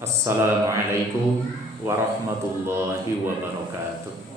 Assalamualaikum warahmatullahi wabarakatuh.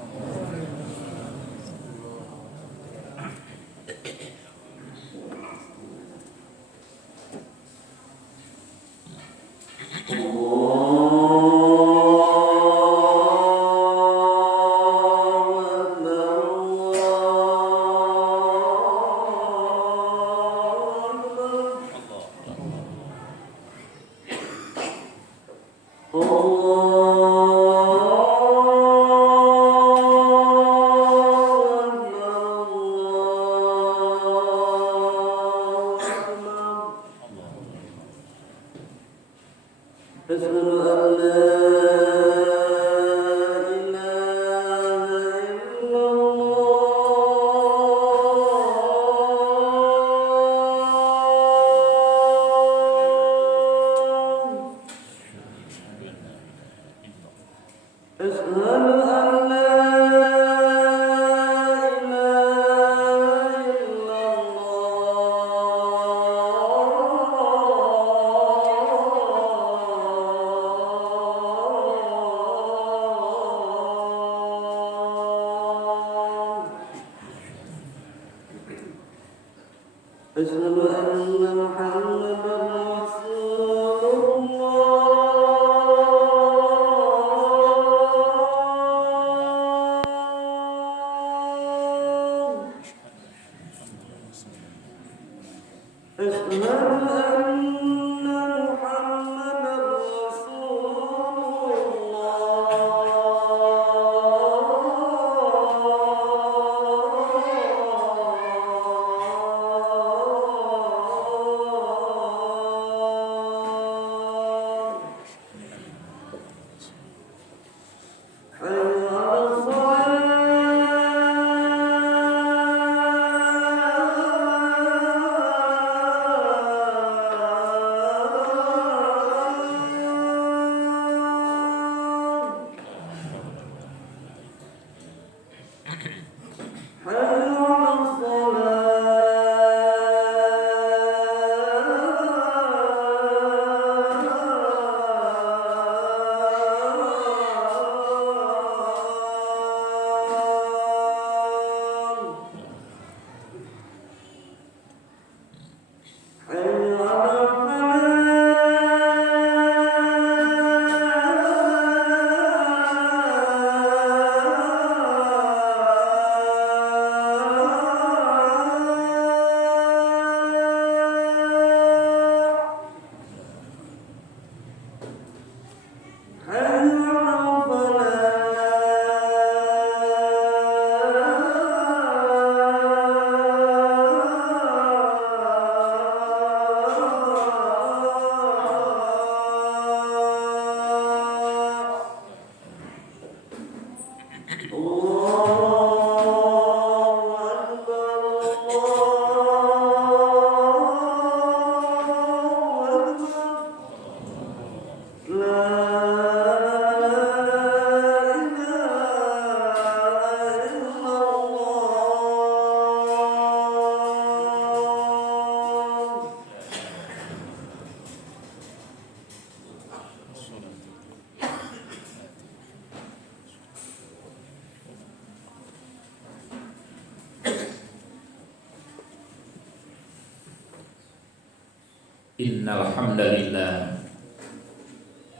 Innal hamdalillah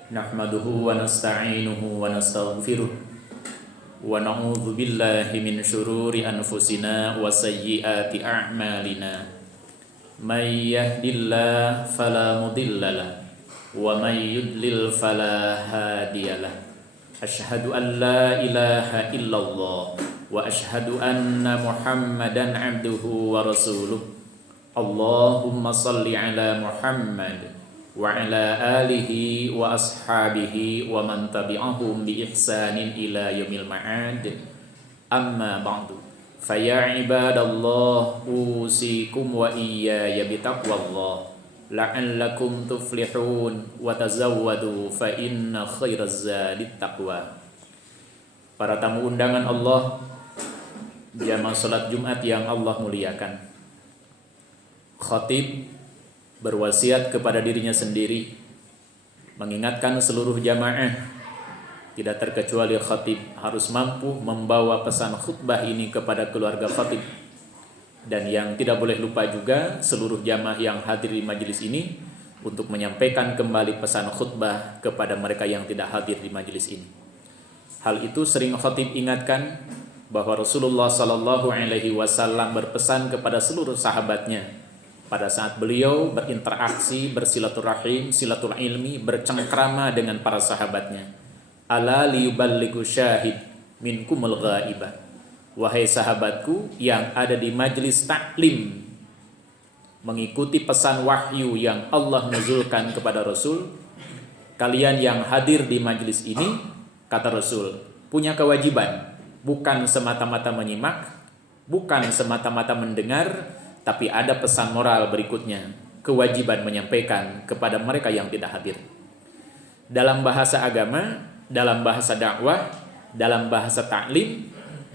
nahmaduhu wa nasta'inuhu wa nastaghfiruh wa na'udzu billahi min shururi anfusina wa sayyiati a'malina may yahdihillahu fala mudhillalah wa may yudlil fala hadiyalah asyhadu an la ilaha illallah wa asyhadu anna muhammadan abduhu wa rasuluh. Allahumma salli ala Muhammad wa ala alihi wa ashabihi wa man tabi'ahum bi ihsanin ila yaumil ma'ad. Amma ba'du. Faya ibadallah usikum wa iyaya bitaqwallah la'allakum tuflihun wa tazawwadu fa inna khairaz zadit taqwa. Para tamu undangan Allah, jamaah salat Jumat yang Allah muliakan. Khatib berwasiat kepada dirinya sendiri mengingatkan seluruh jamaah, tidak terkecuali khatib, harus mampu membawa pesan khutbah ini kepada keluarga khatib. Dan yang tidak boleh lupa juga seluruh jamaah yang hadir di majelis ini untuk menyampaikan kembali pesan khutbah kepada mereka yang tidak hadir di majelis ini. Hal itu sering khatib ingatkan bahwa Rasulullah Sallallahu Alaihi Wasallam berpesan kepada seluruh sahabatnya pada saat beliau berinteraksi, bersilaturahim, silaturahmi, bercengkrama dengan para sahabatnya. Ala liyuballighu syahid minkumul ghaibah. Wahai sahabatku yang ada di majlis taklim, mengikuti pesan wahyu yang Allah nuzulkan kepada Rasul, kalian yang hadir di majlis ini, kata Rasul, punya kewajiban, bukan semata-mata menyimak, bukan semata-mata mendengar, tapi ada pesan moral berikutnya, kewajiban menyampaikan kepada mereka yang tidak hadir. Dalam bahasa agama, dalam bahasa dakwah, dalam bahasa taklim,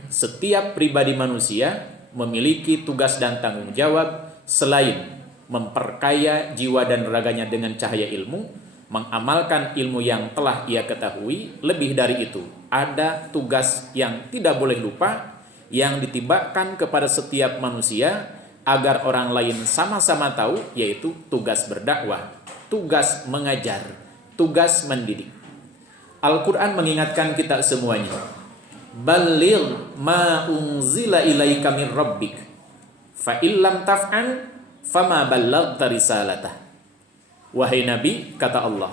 setiap pribadi manusia memiliki tugas dan tanggung jawab selain memperkaya jiwa dan raganya dengan cahaya ilmu, mengamalkan ilmu yang telah ia ketahui. Lebih dari itu, ada tugas yang tidak boleh lupa yang ditibakkan kepada setiap manusia agar orang lain sama-sama tahu, yaitu tugas berdakwah, tugas mengajar, tugas mendidik. Al-Quran mengingatkan kita semuanya, balil ma unzila ilaika min rabbik fa illam taf'al fama ballaghta risalatah. Wahai Nabi, kata Allah,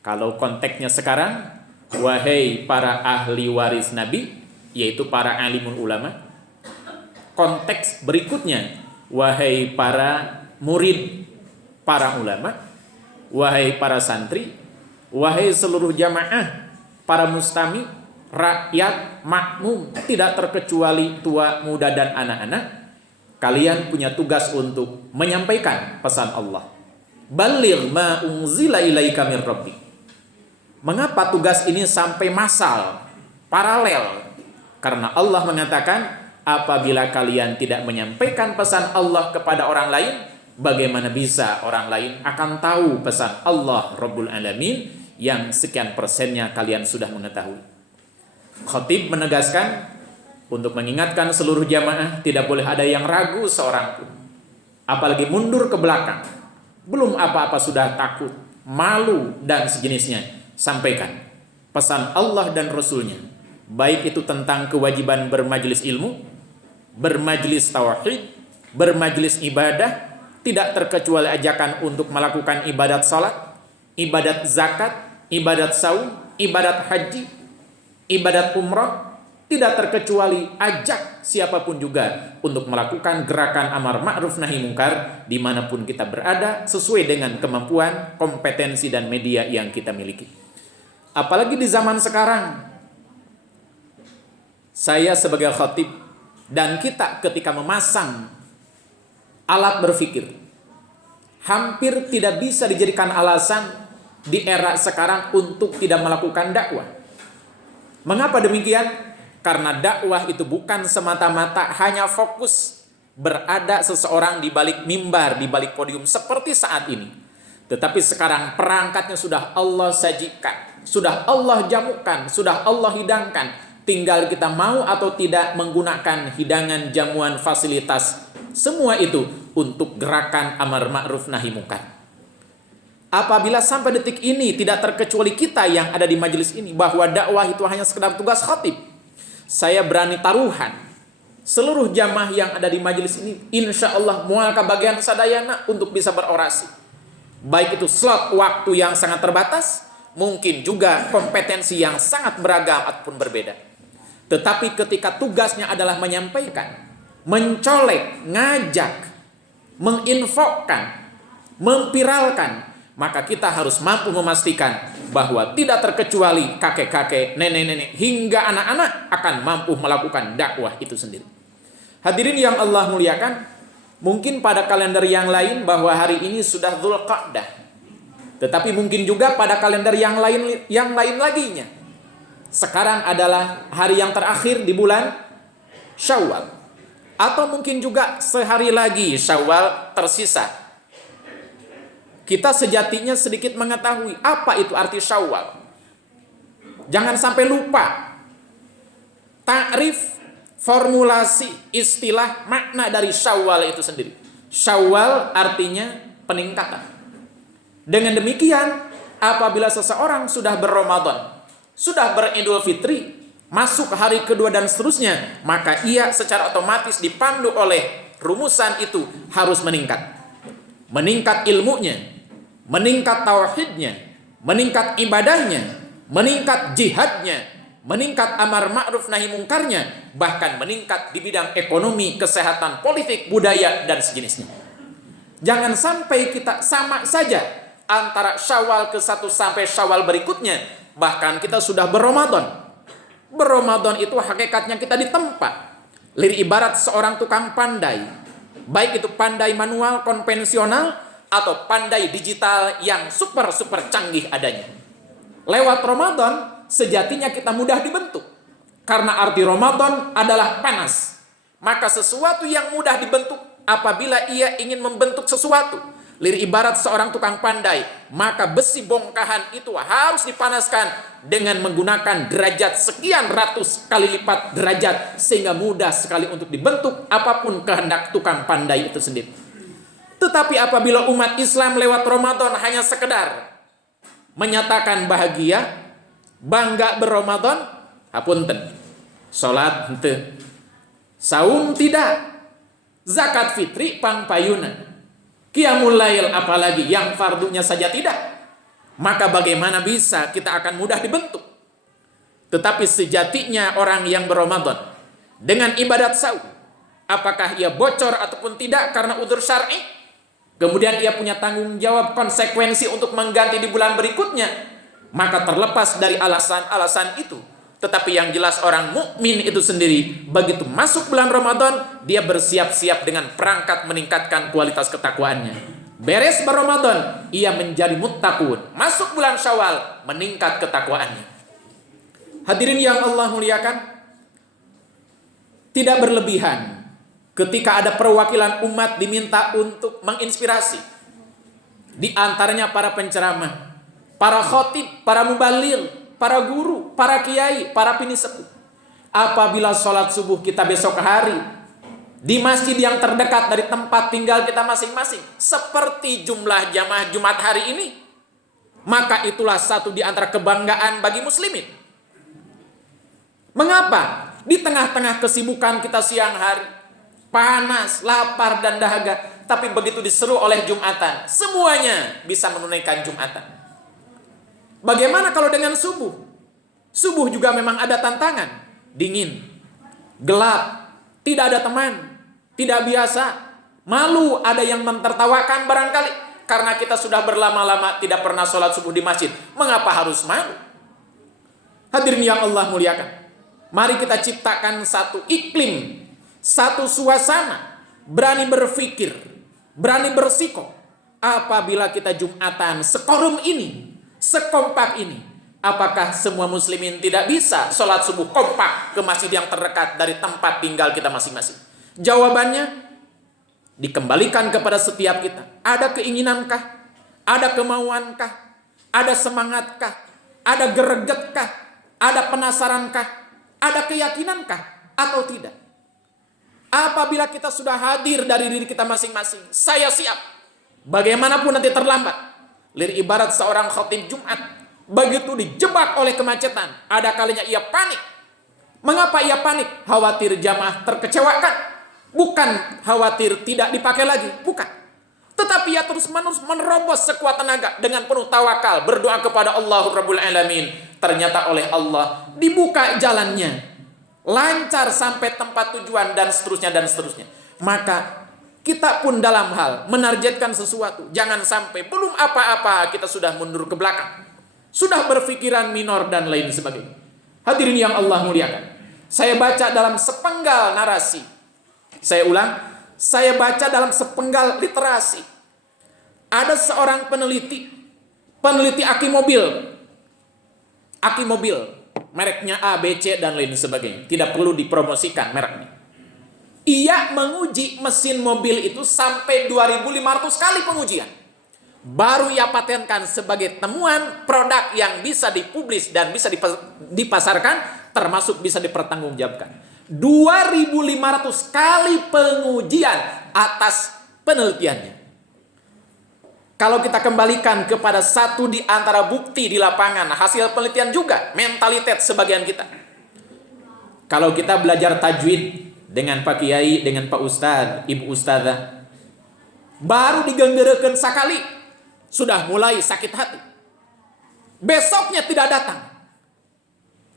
kalau konteksnya sekarang, wahai para ahli waris Nabi, yaitu para alimul ulama. Konteks berikutnya, wahai para murid para ulama, wahai para santri, wahai seluruh jamaah, para mustami, rakyat, makmum, tidak terkecuali tua, muda, dan anak-anak, kalian punya tugas untuk menyampaikan pesan Allah. Baligh ma unzila ilaika min rabbik. Mengapa tugas ini sampai massal, paralel? Karena Allah mengatakan, apabila kalian tidak menyampaikan pesan Allah kepada orang lain, bagaimana bisa orang lain akan tahu pesan Allah Rabbul Alamin yang sekian persennya kalian sudah mengetahui. Khatib menegaskan untuk mengingatkan seluruh jamaah, tidak boleh ada yang ragu seorang pun, apalagi mundur ke belakang. Belum apa-apa sudah takut, malu, dan sejenisnya. Sampaikan pesan Allah dan Rasulnya, baik itu tentang kewajiban bermajlis ilmu, bermajlis tauhid, bermajlis ibadah, tidak terkecuali ajakan untuk melakukan ibadat salat, ibadat zakat, ibadat saum, ibadat haji, ibadat umrah, tidak terkecuali ajak siapapun juga untuk melakukan gerakan amar ma'ruf nahi mungkar dimanapun kita berada, sesuai dengan kemampuan, kompetensi, dan media yang kita miliki. Apalagi di zaman sekarang, saya sebagai khatib dan kita ketika memasang alat berpikir, hampir tidak bisa dijadikan alasan di era sekarang untuk tidak melakukan dakwah. Mengapa demikian? Karena dakwah itu bukan semata-mata hanya fokus berada seseorang di balik mimbar, di balik podium seperti saat ini. Tetapi sekarang perangkatnya sudah Allah sajikan, sudah Allah jamukan, sudah Allah hidangkan. Tinggal kita mau atau tidak menggunakan hidangan, jamuan, fasilitas, semua itu untuk gerakan amar ma'ruf nahi mungkar. Apabila sampai detik ini tidak terkecuali kita yang ada di majelis ini bahwa dakwah itu hanya sekedar tugas khatib, saya berani taruhan seluruh jamaah yang ada di majelis ini insya Allah mual kebagian sadayana untuk bisa berorasi. Baik itu slot waktu yang sangat terbatas, mungkin juga kompetensi yang sangat beragam ataupun berbeda. Tetapi ketika tugasnya adalah menyampaikan, mencolek, ngajak, menginfokan, memviralkan, maka kita harus mampu memastikan bahwa tidak terkecuali kakek-kakek, nenek-nenek, hingga anak-anak akan mampu melakukan dakwah itu sendiri. Hadirin yang Allah muliakan, mungkin pada kalender yang lain bahwa hari ini sudah Dzulqa'dah, tetapi mungkin juga pada kalender yang lain laginya, sekarang adalah hari yang terakhir di bulan Syawal, atau mungkin juga sehari lagi Syawal tersisa. kita sejatinya sedikit mengetahui apa itu arti Syawal. Jangan sampai lupa takrif, formulasi, istilah, makna dari Syawal itu sendiri. Syawal artinya peningkatan. Dengan demikian, apabila seseorang sudah berRamadan, sudah beridul fitri, masuk hari kedua dan seterusnya, maka ia secara otomatis dipandu oleh rumusan itu harus meningkat. Meningkat ilmunya, meningkat tauhidnya, meningkat ibadahnya, meningkat jihadnya, meningkat amar ma'ruf nahi mungkarnya, bahkan meningkat di bidang ekonomi, kesehatan, politik, budaya, dan sejenisnya. Jangan sampai kita sama saja antara Syawal ke-1 sampai Syawal berikutnya, bahkan kita sudah berRamadan. Berramadan itu hakikatnya kita ditempa. Lir ibarat seorang tukang pandai, baik itu pandai manual konvensional atau pandai digital yang super canggih adanya. Lewat Ramadan sejatinya kita mudah dibentuk. Karena arti Ramadan adalah panas. Maka sesuatu yang mudah dibentuk apabila ia ingin membentuk sesuatu. Lir ibarat seorang tukang pandai, maka besi bongkahan itu harus dipanaskan dengan menggunakan derajat sekian ratus kali lipat derajat, sehingga mudah sekali untuk dibentuk apapun kehendak tukang pandai itu sendiri. Tetapi apabila umat Islam lewat Ramadan hanya sekedar menyatakan bahagia, bangga berRamadan, hapunten, salat henteu, saum tidak, zakat fitri pangpayuna, qiyamul lail apalagi yang fardunya saja tidak, maka bagaimana bisa kita akan mudah dibentuk? Tetapi sejatinya orang yang berRamadan dengan ibadat saum, apakah ia bocor ataupun tidak karena udzur syar'i, kemudian ia punya tanggung jawab konsekuensi untuk mengganti di bulan berikutnya, maka terlepas dari alasan-alasan itu. Tetapi yang jelas orang mukmin itu sendiri begitu masuk bulan Ramadan, dia bersiap-siap dengan perangkat meningkatkan kualitas ketakwaannya. Beres berRamadan, ia menjadi muttaqun. Masuk bulan Syawal, meningkat ketakwaannya. Hadirin yang Allah muliakan, tidak berlebihan ketika ada perwakilan umat diminta untuk menginspirasi. Di antaranya para penceramah, para khotib, para mubaligh, para guru, para kiai, para pinisepuh. Apabila sholat subuh kita besok hari di masjid yang terdekat dari tempat tinggal kita masing-masing, seperti jumlah jamaah Jumat hari ini, maka itulah satu di antara kebanggaan bagi muslimin. Mengapa? Di tengah-tengah kesibukan kita siang hari, panas, lapar, dan dahaga, tapi begitu diseru oleh Jumatan, semuanya bisa menunaikan Jumatan. Bagaimana kalau dengan subuh? Subuh juga memang ada tantangan. Dingin, gelap, tidak ada teman, tidak biasa, malu, ada yang mentertawakan barangkali. Karena kita sudah berlama-lama tidak pernah sholat subuh di masjid. Mengapa harus malu? Hadirin yang Allah muliakan, mari kita ciptakan satu iklim, satu suasana, berani berpikir, berani bersiko. Apabila kita Jumatan sekorum ini, sekompak ini, apakah semua muslimin tidak bisa sholat subuh kompak ke masjid yang terdekat dari tempat tinggal kita masing-masing? Jawabannya dikembalikan kepada setiap kita. Ada keinginankah? Ada kemauankah? Ada semangatkah? Ada gregetkah? Ada penasarankah? Ada keyakinankah? Atau tidak? Apabila kita sudah hadir dari diri kita masing-masing, saya siap, bagaimanapun nanti terlambat. Lir ibarat seorang khatib Jumat, begitu dijebak oleh kemacetan, ada kalinya ia panik. Mengapa ia panik? Khawatir jamaah terkecewakan. Bukan khawatir tidak dipakai lagi, bukan. Tetapi ia terus-menerus menerobos sekuat tenaga dengan penuh tawakal, berdoa kepada Allah Rabbul Alamin. Ternyata oleh Allah dibuka jalannya, lancar sampai tempat tujuan, dan seterusnya dan seterusnya. Maka kita pun dalam hal menargetkan sesuatu, jangan sampai belum apa-apa kita sudah mundur ke belakang, sudah berpikiran minor dan lain sebagainya. Hadirin yang Allah muliakan, saya baca dalam sepenggal narasi, saya ulang, saya baca dalam sepenggal literasi, ada seorang peneliti aki mobil, mereknya A, B, C, dan lain sebagainya, tidak perlu dipromosikan mereknya. Ia menguji mesin mobil itu sampai 2.500 kali pengujian. baru ia patenkan sebagai temuan produk yang bisa dipublis dan bisa dipasarkan, termasuk bisa dipertanggungjawabkan. 2.500 kali pengujian atas penelitiannya. Kalau kita kembalikan kepada satu di antara bukti di lapangan, hasil penelitian juga, mentalitas sebagian kita. Kalau kita belajar tajwid dengan Pak Kiai, dengan Pak Ustadz, Ibu Ustadzah, baru digenggerekeun sakali, sudah mulai sakit hati. Besoknya tidak datang.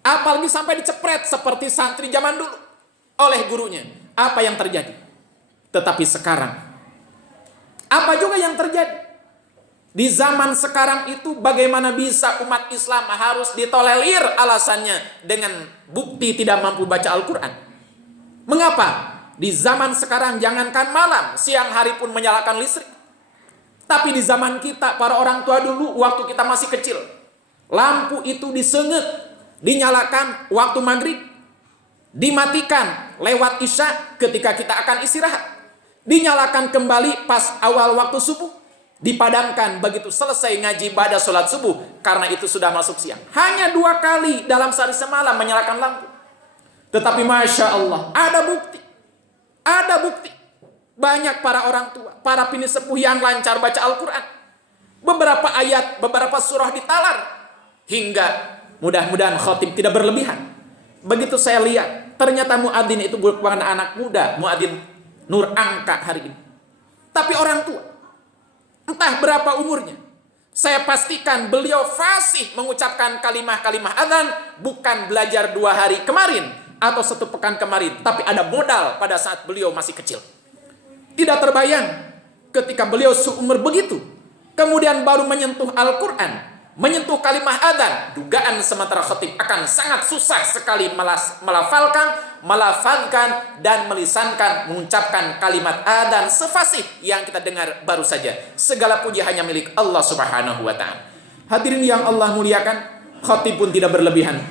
Apalagi sampai dicepret seperti santri zaman dulu oleh gurunya. Apa yang terjadi? Tetapi sekarang, apa juga yang terjadi? Di zaman sekarang itu bagaimana bisa umat Islam harus ditolerir alasannya dengan bukti tidak mampu baca Al-Quran? Mengapa? Di zaman sekarang jangankan malam, siang hari pun menyalakan listrik. Tapi di zaman kita, para orang tua dulu waktu kita masih kecil, lampu itu disenget, dinyalakan waktu maghrib, dimatikan lewat isya ketika kita akan istirahat, dinyalakan kembali pas awal waktu subuh, dipadamkan begitu selesai ngaji pada sholat subuh, karena itu sudah masuk siang. Hanya 2 kali dalam sehari semalam menyalakan lampu. Tetapi Masya Allah, ada bukti. Ada bukti. Banyak para orang tua, para pini sepuh yang lancar baca Al-Quran. Beberapa ayat, beberapa surah ditalar. Hingga mudah-mudahan khatib tidak berlebihan. Begitu saya lihat, ternyata muadzin itu bukan anak muda, muadzin Nur Angka hari ini. Tapi orang tua. Entah berapa umurnya. Saya pastikan beliau fasih mengucapkan kalimah-kalimah adzan, bukan belajar 2 hari kemarin atau 1 pekan kemarin, tapi ada modal pada saat beliau masih kecil. Tidak terbayang ketika beliau seumur begitu, kemudian baru menyentuh Al-Quran, menyentuh kalimah adzan, dugaan sementara khatib akan sangat susah sekali melafalkan dan melisankan, mengucapkan kalimat adzan sefasih yang kita dengar baru saja. Segala puji hanya milik Allah Subhanahu wa ta'ala. Hadirin yang Allah muliakan, khatib pun tidak berlebihan.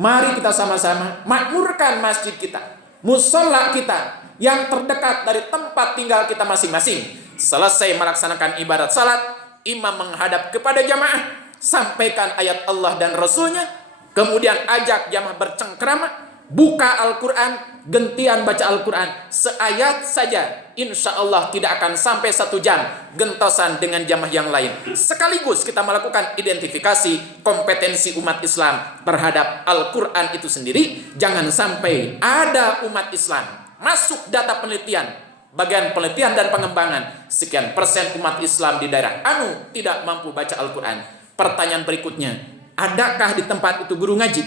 Mari kita sama-sama makmurkan masjid kita, musola kita yang terdekat dari tempat tinggal kita masing-masing. Selesai melaksanakan ibadat salat, imam menghadap kepada jamaah, sampaikan ayat Allah dan Rasulnya, kemudian ajak jamaah bercengkrama, buka Al-Quran, gentian baca Al-Quran, seayat saja, insya Allah tidak akan sampai 1 jam gentosan dengan jamaah yang lain. Sekaligus kita melakukan identifikasi kompetensi umat Islam terhadap Al-Quran itu sendiri. Jangan sampai ada umat Islam masuk data penelitian, bagian penelitian dan pengembangan, sekian persen umat Islam di daerah anu tidak mampu baca Al-Quran. Pertanyaan berikutnya, adakah di tempat itu guru ngaji?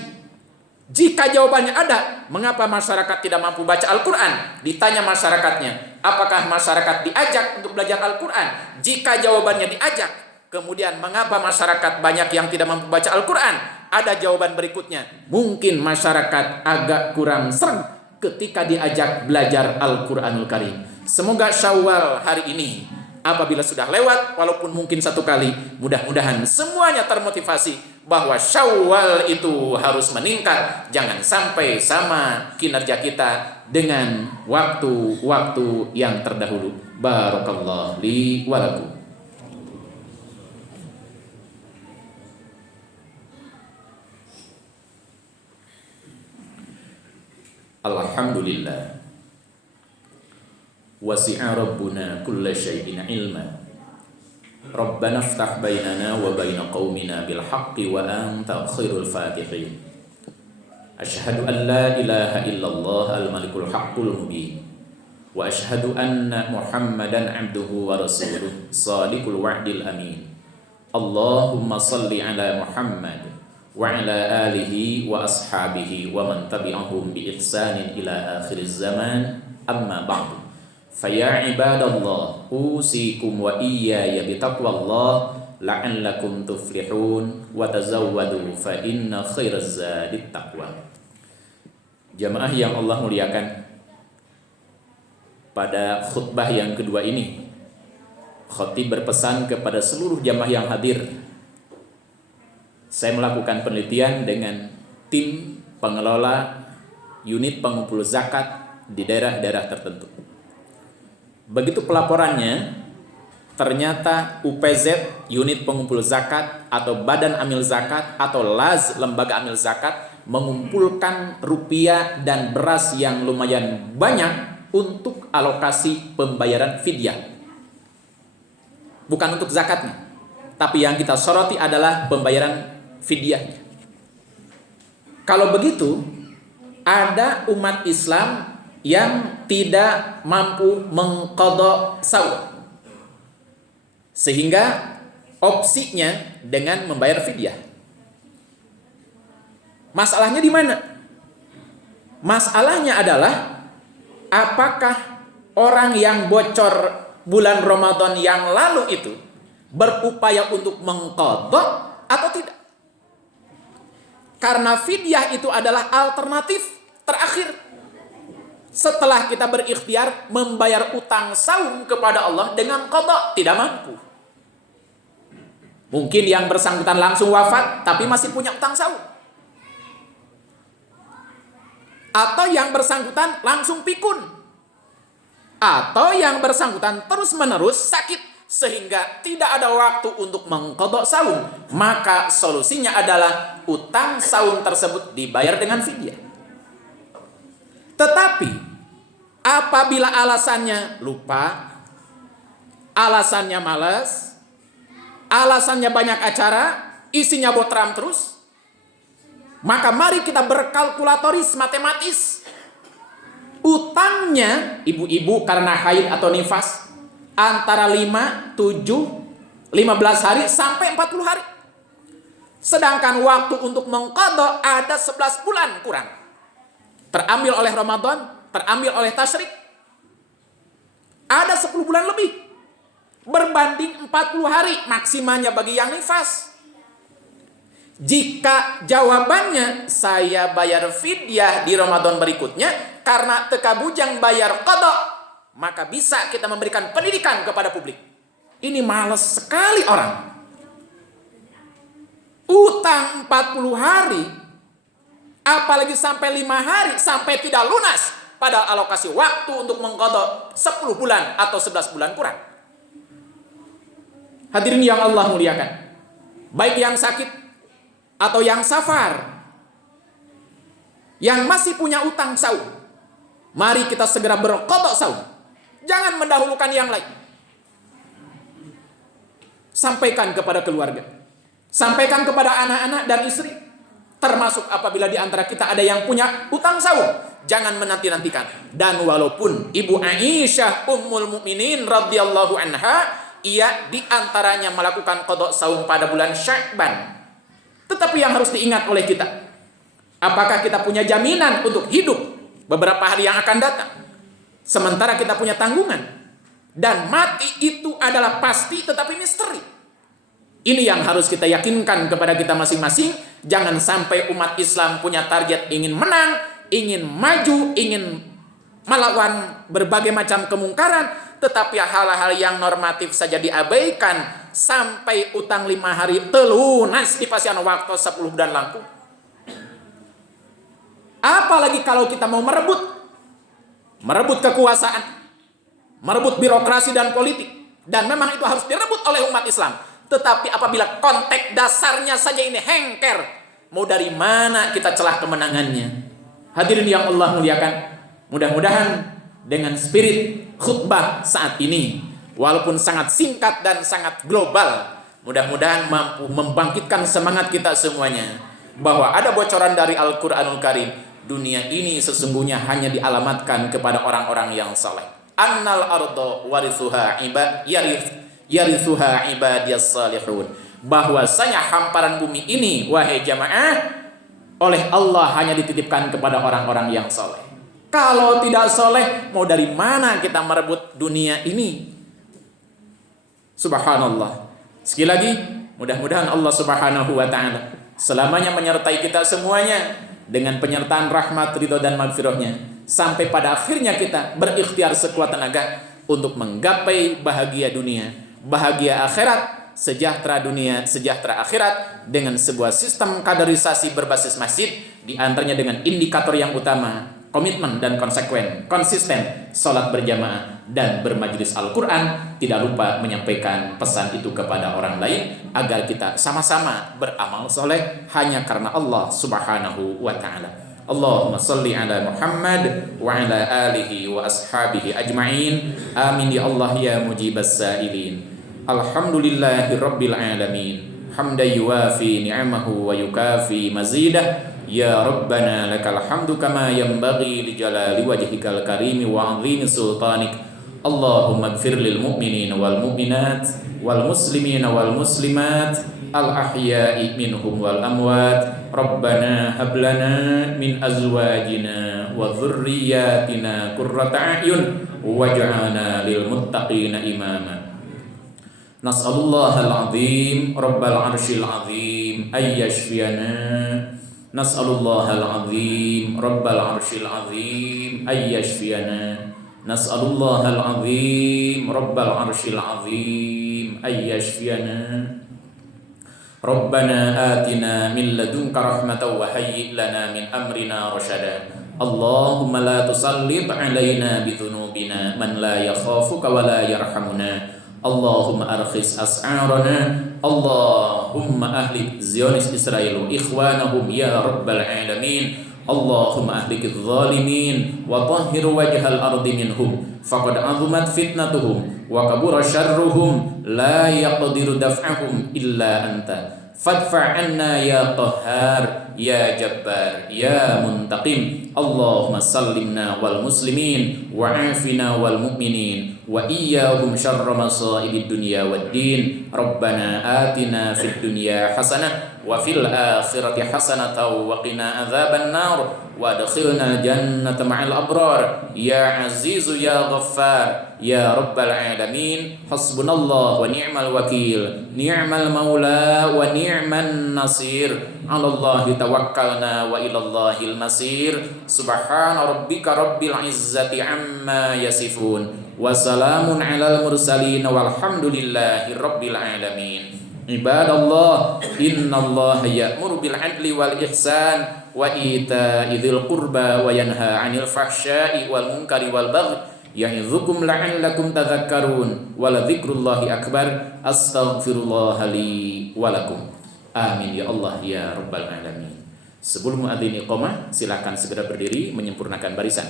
Jika jawabannya ada, mengapa masyarakat tidak mampu baca Al-Quran? Ditanya masyarakatnya, apakah masyarakat diajak untuk belajar Al-Quran? Jika jawabannya diajak, kemudian mengapa masyarakat banyak yang tidak mampu baca Al-Quran? Ada jawaban berikutnya, mungkin masyarakat agak kurang serem ketika diajak belajar Al-Quranul Karim. Semoga Syawal hari ini, apabila sudah lewat, walaupun mungkin 1 kali, mudah-mudahan semuanya termotivasi bahwa Syawal itu harus meningkat. Jangan sampai sama kinerja kita dengan waktu-waktu yang terdahulu. Barakallahu li wa lakum. Alhamdulillah. Wasi'a rabbuna kulla syai'in ilma. Rabbana iftah bainana wa baina qaumina bil haqqi wa anta khairul fatihin. Asyhadu an la ilaha illallah al malikul haqqul mubin. Wa asyhadu anna Muhammadan abduhu wa rasuluh sadiqul wa'dil amin. Allahumma salli ala Muhammad wa ala alihi wa ashabihi wa man tabi'ahum bi ihsanin ila akhiriz zaman. Amma ba'du. Faya ibadallah, usikum wa iyaya bitaqwallah la'allakum tuflihun wa tazawwadu fa inna khairaz zadit taqwa. Jamaah yang Allah muliakan, pada khutbah yang kedua ini, khatib berpesan kepada seluruh jamaah yang hadir. Saya melakukan penelitian dengan tim pengelola unit pengumpul zakat di daerah-daerah tertentu. Begitu pelaporannya, ternyata UPZ, unit pengumpul zakat, atau badan amil zakat, atau LAZ, lembaga amil zakat, mengumpulkan rupiah dan beras yang lumayan banyak untuk alokasi pembayaran fidyah. Bukan untuk zakatnya, tapi yang kita soroti adalah pembayaran fidyahnya. Kalau begitu, ada umat Islam yang tidak mampu mengqadha saum, sehingga opsinya dengan membayar fidyah. Masalahnya di mana? Masalahnya adalah apakah orang yang bocor bulan Ramadan yang lalu itu berupaya untuk mengqadha atau tidak? Karena fidyah itu adalah alternatif terakhir. Setelah kita berikhtiar membayar utang saum kepada Allah dengan qadha, tidak mampu. Mungkin yang bersangkutan langsung wafat tapi masih punya utang saum. Atau yang bersangkutan langsung pikun. Atau yang bersangkutan terus-menerus sakit sehingga tidak ada waktu untuk mengqadha saum. Maka solusinya adalah utang saum tersebut dibayar dengan fidyah. Tetapi apabila alasannya lupa, alasannya malas, alasannya banyak acara, isinya botram terus, maka mari kita berkalkulatoris matematis. Utangnya ibu-ibu karena haid atau nifas antara 5, 7, 15 hari sampai 40 hari. Sedangkan waktu untuk mengqadha ada 11 bulan kurang. Terambil oleh Ramadan, terambil oleh tasyrik. Ada 10 bulan lebih. Berbanding 40 hari maksimalnya bagi yang nifas. Jika jawabannya saya bayar fidyah di Ramadan berikutnya karena teka bujang bayar qadha, maka bisa kita memberikan pendidikan kepada publik. Ini malas sekali orang. Utang 40 hari, apalagi sampai 5 hari, sampai tidak lunas, pada alokasi waktu untuk mengqadha 10 bulan atau 11 bulan kurang. Hadirin yang Allah muliakan, baik yang sakit atau yang safar, yang masih punya utang saum, mari kita segera berqadha saum. Jangan mendahulukan yang lain. Sampaikan kepada keluarga, sampaikan kepada anak-anak dan istri, termasuk apabila di antara kita ada yang punya utang saum, jangan menanti-nantikan. Dan walaupun Ibu Aisyah Ummul Mukminin radhiyallahu anha, ia di antaranya melakukan qadha saum pada bulan Sya'ban, tetapi yang harus diingat oleh kita, apakah kita punya jaminan untuk hidup beberapa hari yang akan datang, sementara kita punya tanggungan, dan mati itu adalah pasti tetapi misteri. Ini yang harus kita yakinkan kepada kita masing-masing. Jangan sampai umat Islam punya target ingin menang, ingin maju, ingin melawan berbagai macam kemungkaran, tetapi hal-hal yang normatif saja diabaikan sampai utang 5 hari telunas di pasian waktu 10 bulan langkung. Apalagi kalau kita mau merebut kekuasaan, merebut birokrasi dan politik, dan memang itu harus direbut oleh umat Islam. Tetapi apabila konteks dasarnya saja ini hengker, mau dari mana kita celah kemenangannya? Hadirin yang Allah muliakan, mudah-mudahan dengan spirit khutbah saat ini, walaupun sangat singkat dan sangat global, mudah-mudahan mampu membangkitkan semangat kita semuanya, bahwa ada bocoran dari Al-Quranul Karim. Dunia ini sesungguhnya hanya dialamatkan kepada orang-orang yang saleh. Annal ardo warithuha yarithuha ibadiyas salihun. Bahwasanya hamparan bumi ini, wahai jamaah, oleh Allah hanya dititipkan kepada orang-orang yang saleh. Kalau tidak soleh, mau dari mana kita merebut dunia ini? Subhanallah. Sekali lagi, mudah-mudahan Allah Subhanahu wa ta'ala selamanya menyertai kita semuanya dengan penyertaan rahmat, ridho dan magfirahnya, sampai pada akhirnya kita berikhtiar sekuat tenaga untuk menggapai bahagia dunia, bahagia akhirat, sejahtera dunia, sejahtera akhirat, dengan sebuah sistem kaderisasi berbasis masjid, di antaranya dengan indikator yang utama, komitmen dan konsisten sholat berjamaah dan bermajlis Al-Quran, tidak lupa menyampaikan pesan itu kepada orang lain agar kita sama-sama beramal soleh hanya karena Allah Subhanahu wa Ta'ala. Allahumma salli ala Muhammad wa ala alihi wa ashabihi ajma'in. Amin ya Allah ya mujibas sa'ilin. Alhamdulillahi rabbil alamin. Hamdan yuwafi ni'amahu wa yukafi mazidah. Ya Rabbana lakal hamdu kama yanbaghi li jalali wajhikal karimi wa 'azimi sultanik. Allahumma ighfir lil mu'minin wal mu'minat wal muslimin wal muslimat al ahya'i minhum wal amwat. Rabbana hab lana min azwajina wa dhurriyyatina qurrata a'yun waj'alna lil muttaqina imama. Nas'alullahal 'azim rabbal 'arsyil 'azim ay yashfiyana. Nas'alullahal 'azim rabbal 'arsyil 'azim ay yashfiyana. Nas'alullahal 'azim rabbal 'arsyil 'azim ay yashfiyana. Rabbana atina min ladunka rahmatan wa hayyi' lana min amrina rasyada. Allahumma la tusallit 'alaina bi dhunubina man la yakhafuka wa la yarhamuna. Allahumma arkhis as'arana. Allahumma ahlik Zionis Israel ikhwanahum ya rabbal alamin. Allahumma ahlikidz zalimin wa tahhir wajhal ardi minhum faqad azumat fitnatuhum wa kabura syarruhum la yaqdiru daf'ahum illa anta fadfa' anna ya qahhar ya jabbar ya muntaqim. Allahumma sallimna wal muslimin wa afina wal mu'minin wa iyyahum syarra masaibid dunya waddin. Rabbana atina fid dunya hasanah wa fil akhirati hasanatan wa qina adzaban nar wa adkhilna jannata ma'al abrar ya azizu ya ghaffar ya rabbal alamin. Hasbunallah wa ni'mal wakil, ni'mal maula wa ni'man nasir. 'Alallahi tawakkalna wa ilallahil masir. Subhana rabbika rabbil izzati amma yasifun wa salamun 'alal mursalin walhamdulillahi rabbil alamin. Ibadallah, innallaha ya'muru bil 'adli wal ihsan wa ita'i dzil qurba wa yanha 'anil fahsya'i wal munkari wal baghi ya'idzukum la'allakum tadhakkarun wa la dzikrullahi akbar. Astaghfirullaha li wa lakum. Amin ya Allah ya rabbal alamin. Sebelum muadzin iqamah, silakan segera berdiri menyempurnakan barisan.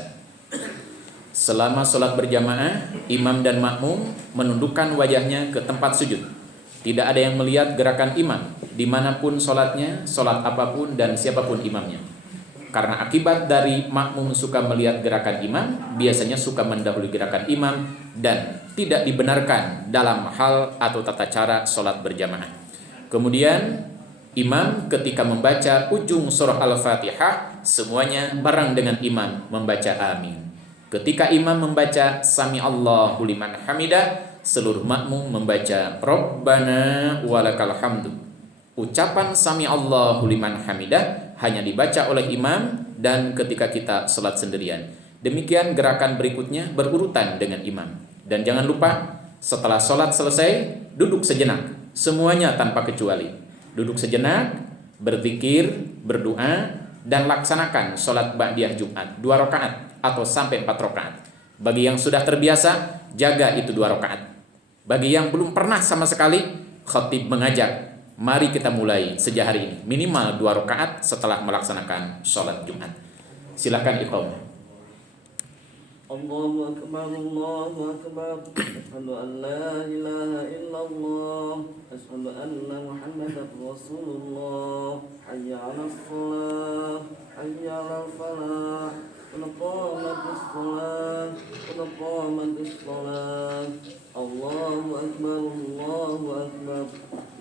Selama sholat berjamaah, imam dan makmum menundukkan wajahnya ke tempat sujud. Tidak ada yang melihat gerakan imam dimanapun sholatnya, sholat apapun dan siapapun imamnya. Karena akibat dari makmum suka melihat gerakan imam, biasanya suka mendahului gerakan imam dan tidak dibenarkan dalam hal atau tata cara sholat berjamaah. Kemudian imam ketika membaca ujung surah Al-Fatihah, semuanya bareng dengan imam membaca amin. Ketika imam membaca Sami Allahu liman hamidah, seluruh makmum membaca Rabbana walakal hamdu. Ucapan Sami Allahu liman hamidah hanya dibaca oleh imam dan ketika kita salat sendirian. Demikian gerakan berikutnya berurutan dengan imam. Dan jangan lupa setelah salat selesai duduk sejenak, semuanya tanpa kecuali. Duduk sejenak, berzikir, berdoa dan laksanakan salat ba'diyah Jumat 2 rakaat atau sampai 4 rakaat. Bagi yang sudah terbiasa, jaga itu 2 rakaat. Bagi yang belum pernah sama sekali, khatib mengajak, mari kita mulai sejak hari ini minimal 2 rakaat setelah melaksanakan sholat Jumat. Silakan iqamah. Allahu akbar, Allahu akbar. Asyhadu an la ilaha illallah, asyhadu anna Muhammadar Rasulullah. Hayya 'alas shalah, hayya 'alal falah. Qad qamatis shalah, qad qamatis shalah. Allahu akbar, Allahu akbar.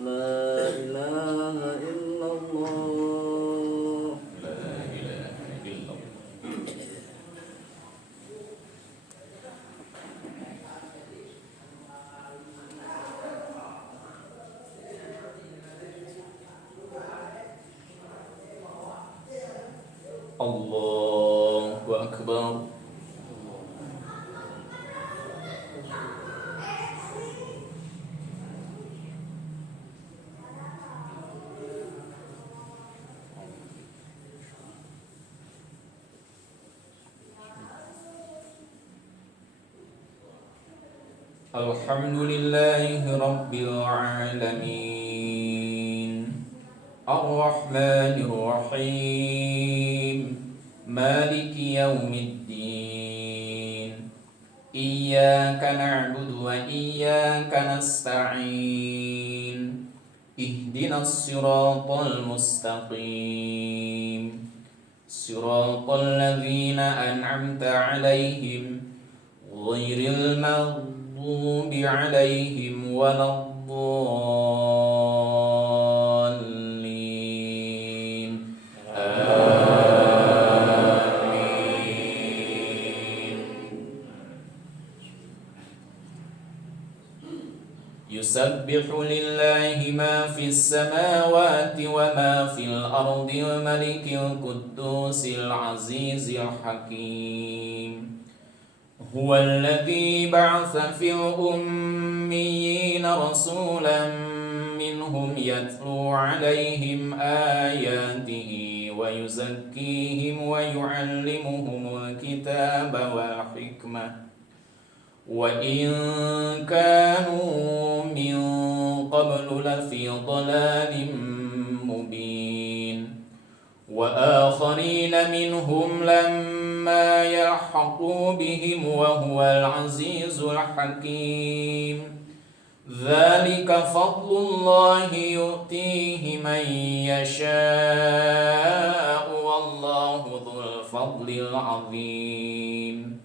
La ilaha illallah. La ilaha illallah. Allahu akbar. Alhamdulillahi Rabbil Alamin Ar-Rahmanir Rahim Maliki Yawmiddin Iyyaka na'budu wa iyyaka nasta'in Ihdinas siratal mustaqim Siratal ladzina an'amta 'alaihim ghairil maghdubi 'alaihim waladdallin. Amin. Yusabbihu lillahi ma fis samawati wa ma fil ardi wa malikil quddusil azizil hakim. هو الذي بعث في الأميين رسولا منهم يتلو عليهم آياته ويزكيهم ويعلمهم الكتاب والحكمة وإن كانوا من قبل لفي ضلال مبين وآخرين منهم لما يلحقوا بهم وهو العزيز الحكيم ذلك فضل الله يؤتيه من يشاء والله ذو الفضل العظيم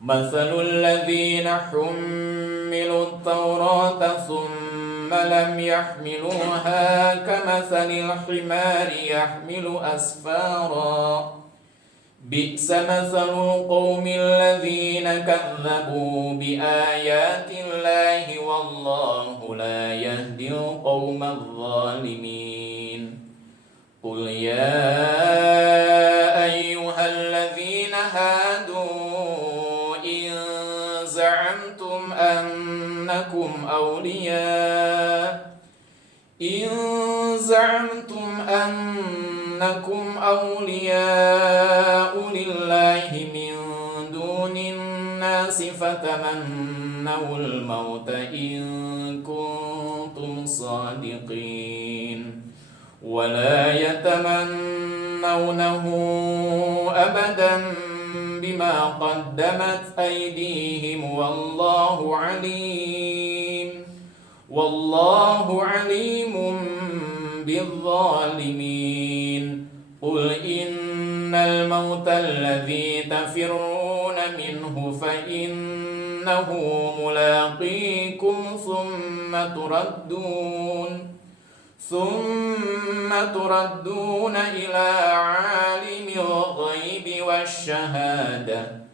مثل الذين حملوا التوراة ثم لم يحملوها كمثل الحمار يحمل أسفارا بئس مثل القوم الذين كذبوا بآيات الله والله لا يهدي القوم الظالمين قل يا أيها الذين هادوا إن زعمتم أنكم أولياء لله من دون الناس فتمنوا الموت إن كنتم صادقين ولا يتمنونه أبدا بما قدمت أيديهم والله عليم بالظالمين قل إن الموت الذي تفرون منه فإنه ملاقيكم ثم تردون إلى عالم الغيب والشهادة